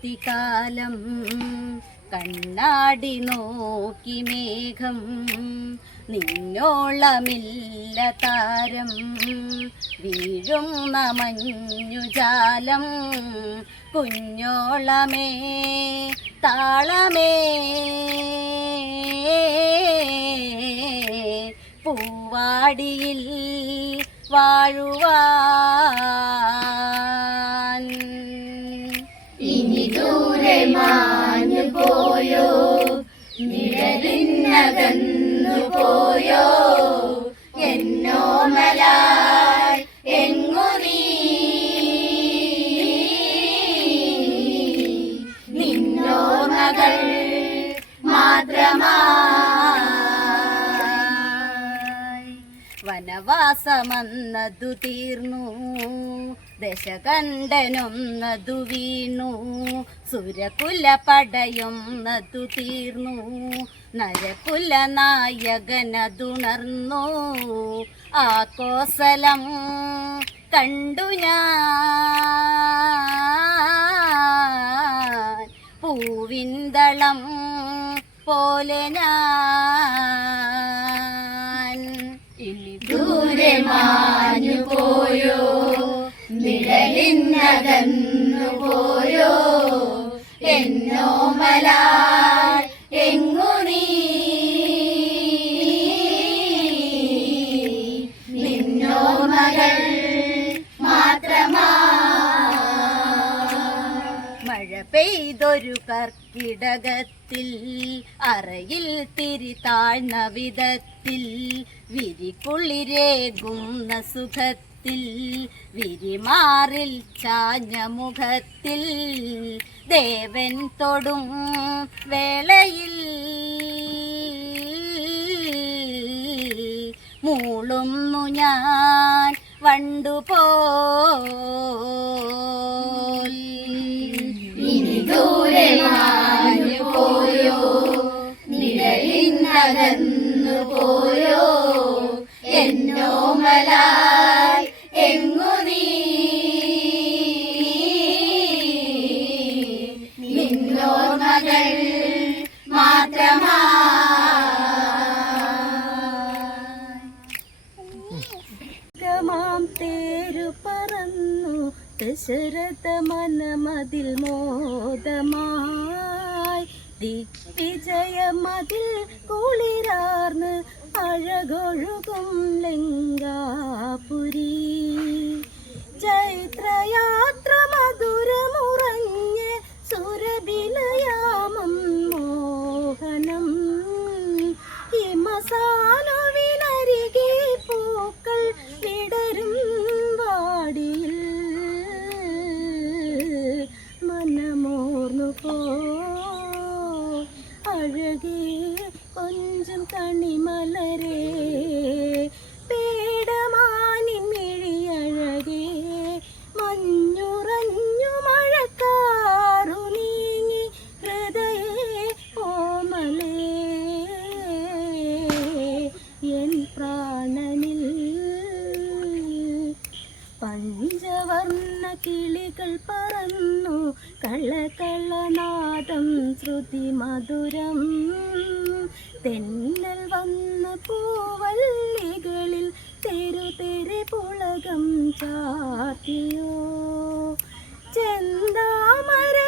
രാത്തികാലം കണ്ണാടി നോക്കി മേഘം നിന്നോളമില്ല താരം. വീഴുന്ന മഞ്ഞുജാലം കുഞ്ഞോളമേ താളമേ. പൂവാടിയിൽ വാഴുവാൻ നിഴലിനകന്നു പോയോ? എന്നോമലായി എങ്ങു നീ? നിന്നോർമകൾ മാത്രമായി വനവാസമന്നതു തീർന്നു. ദശകണ്ഠനൊന്നതു വീണു. സുരകുല പടയൊന്നതു തീർന്നു. നരകുല നായകനതുണർന്നു ആ കോസലം കണ്ടു ഞാൻ. പൂവിന്തളം പോലെ ഞാൻ മാഞ്ഞു പോയോ? നിഴലിന്നകന്നു പോയോ? എന്നോ എങ്ങു പെയ്തൊരു കർക്കിടകത്തിൽ അറയിൽ തിരി താഴ്ന്ന വിധത്തിൽ വിരിക്കുളിരേകുന്ന സുഖത്തിൽ വിരിമാറിൽ ചാഞ്ഞ മുഖത്തിൽ ദേവൻ തൊടും വേളയിൽ. മൂളുന്നു ഞാൻ വണ്ടുപോൽ എന്നോമലായി എങ്ങു നീ? നിന്നോർമകൾ മാത്രമാ. തേരു മോദമായി. ദിഗ്വിജയമതിൽ കുളിരാർന്ന് അഴകൊഴുകും ലിംഗാപുരി ചൈത്രയാത്ര മധുരമുറഞ്ഞ് സുരബിലയാമം മോഹനം. ഹിമസാനുവിനരികെ പൂക്കൾ വിടരും വാടിയിൽ. മനമോർന്നു പോ. അഴകേ കൊഞ്ചം കണിമലരേ പേടമാനിൻ മിഴിയഴകേ മഞ്ഞുറഞ്ഞു മഴക്കാറു നീങ്ങി ഹൃദയേ ഓമലേ. എൻ പ്രാണനിൽ പഞ്ചവർണ കിളികൾ പറന്നു. കളകളനാദം ശ്രുതി മധുരം. തെന്നൽ വന്ന പൂവല്ലികളിൽ തെരു തെരു പുളകം ചാത്തിയോ ചെന്താമരയിൽ